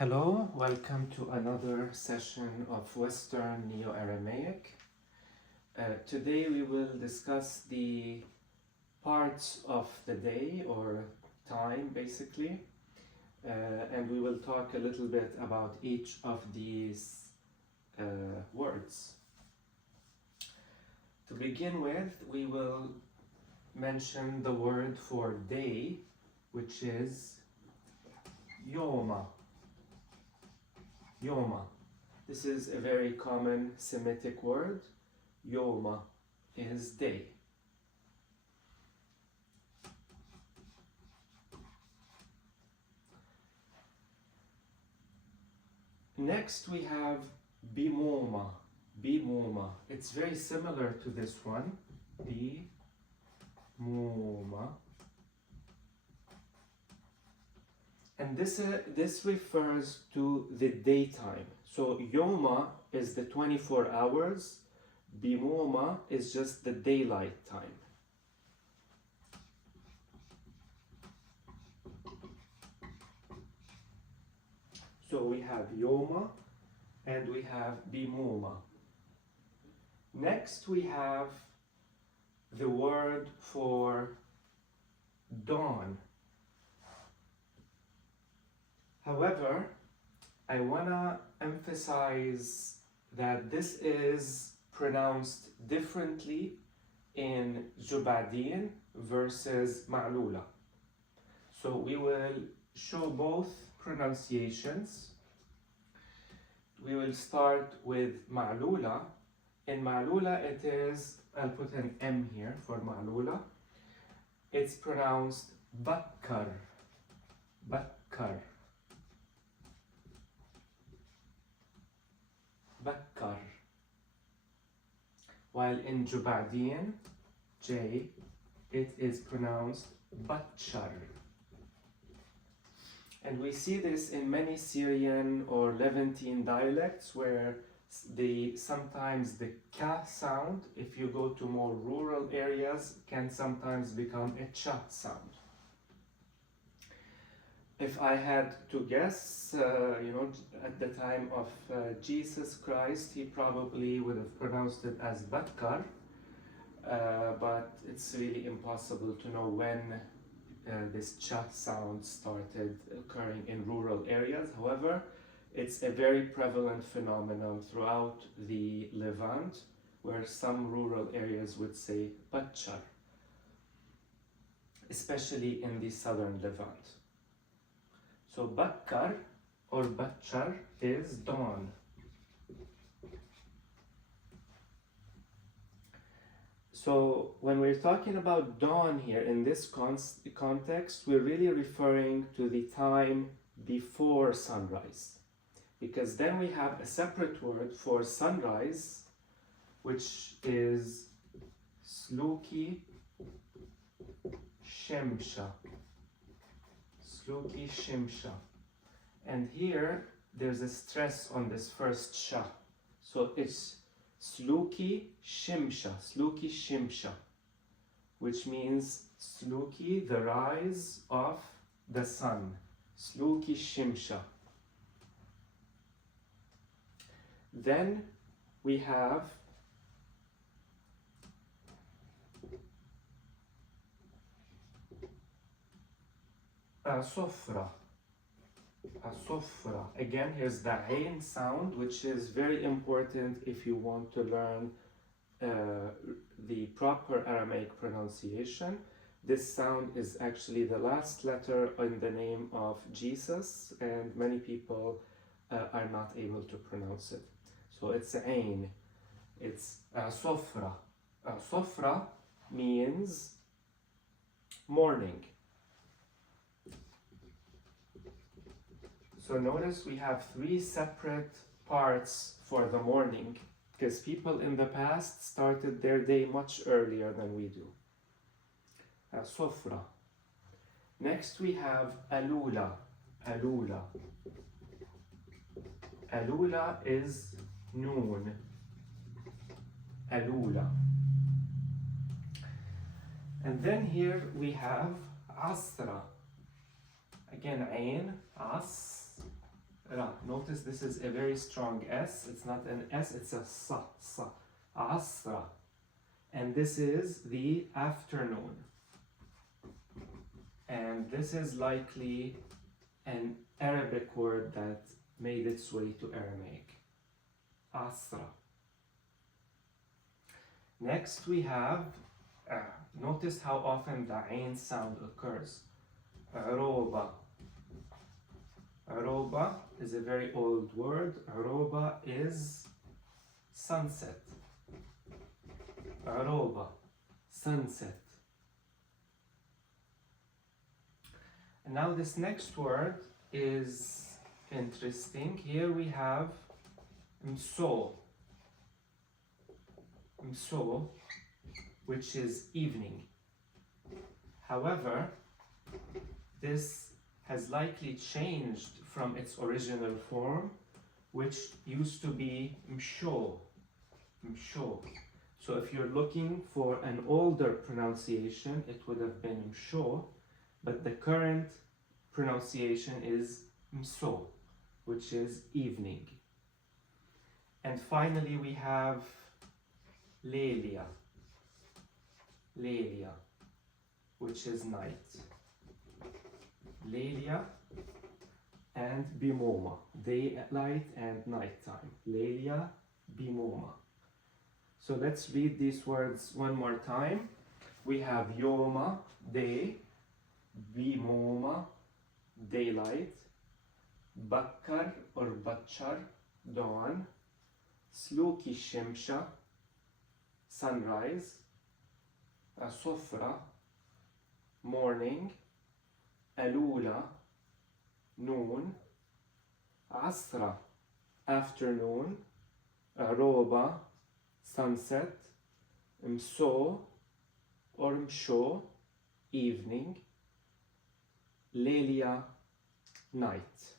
Hello, welcome to another session of Western Neo Aramaic. Today we will discuss the parts of the day or time basically, and we will talk a little bit about each of these words. To begin with, we will mention the word for day, which is yoma. Yoma. This is a very common Semitic word. Yoma is day. Next we have bimoma. Bimoma. It's very similar to this one. Bimoma. And this refers to the daytime. So Yoma is the 24 hours. Bimoma is just the daylight time. So we have Yoma and we have Bimoma. Next we have the word for dawn. However, I want to emphasize that this is pronounced differently in Jubadin versus Ma'lula. So we will show both pronunciations. We will start with Ma'lula. In Ma'lula it is, I'll put an M here for Ma'lula. It's pronounced Bakkar. Bakkar. Bakkar. While in Jubadian, J, it is pronounced Batchar. And we see this in many Syrian or Levantine dialects where sometimes the ka sound, if you go to more rural areas, can sometimes become a cha sound. If I had to guess, at the time of Jesus Christ, he probably would have pronounced it as Bakkar, but it's really impossible to know when this cha sound started occurring in rural areas. However, it's a very prevalent phenomenon throughout the Levant, where some rural areas would say Batchar, especially in the southern Levant. So Bakkar or Batchar is dawn. So when we're talking about dawn here in this context, we're really referring to the time before sunrise. Because then we have a separate word for sunrise, which is Sluki Shemsha. Sluki Shimsha. And here there's a stress on this first sha. So it's Sluki Shimsha. Sluki Shimsha. Which means Sluki, the rise of the sun. Sluki Shimsha. Then we have Sofra. Sofra. Again, here's the Ain sound, which is very important if you want to learn the proper Aramaic pronunciation. This sound is actually the last letter in the name of Jesus, and many people are not able to pronounce it. So it's Ain. It's Sofra. Sofra means morning. So notice we have three separate parts for the morning, because people in the past started their day much earlier than we do. Sofra. Next we have Alula. Alula. Alula is noon. Alula. And then here we have Asra. Again, Ain, As, Ra. Notice this is a very strong S. It's not an S, it's a sa, sa. Asra. And this is the afternoon. And this is likely an Arabic word that made its way to Aramaic. Asra. Next we have, notice how often the ain sound occurs. Aroba. Aroba is a very old word. Aroba is sunset. Aroba, sunset. And now this next word is interesting. Here we have mso. Mso, which is evening. However, this has likely changed from its original form, which used to be msho. Msho. So if you're looking for an older pronunciation, it would have been msho, but the current pronunciation is mso, which is evening. And finally we have lelia. Lelia, which is night. Lelia and bimoma, daylight and nighttime. Lelia, bimoma. So let's read these words one more time. We have yoma, day, bimoma, daylight, bakkar or batchar, dawn, sluki shemsha, sunrise, sofra, morning, alula, noon, asra, afternoon, aroba, sunset, mso or msho, evening, lelia, night.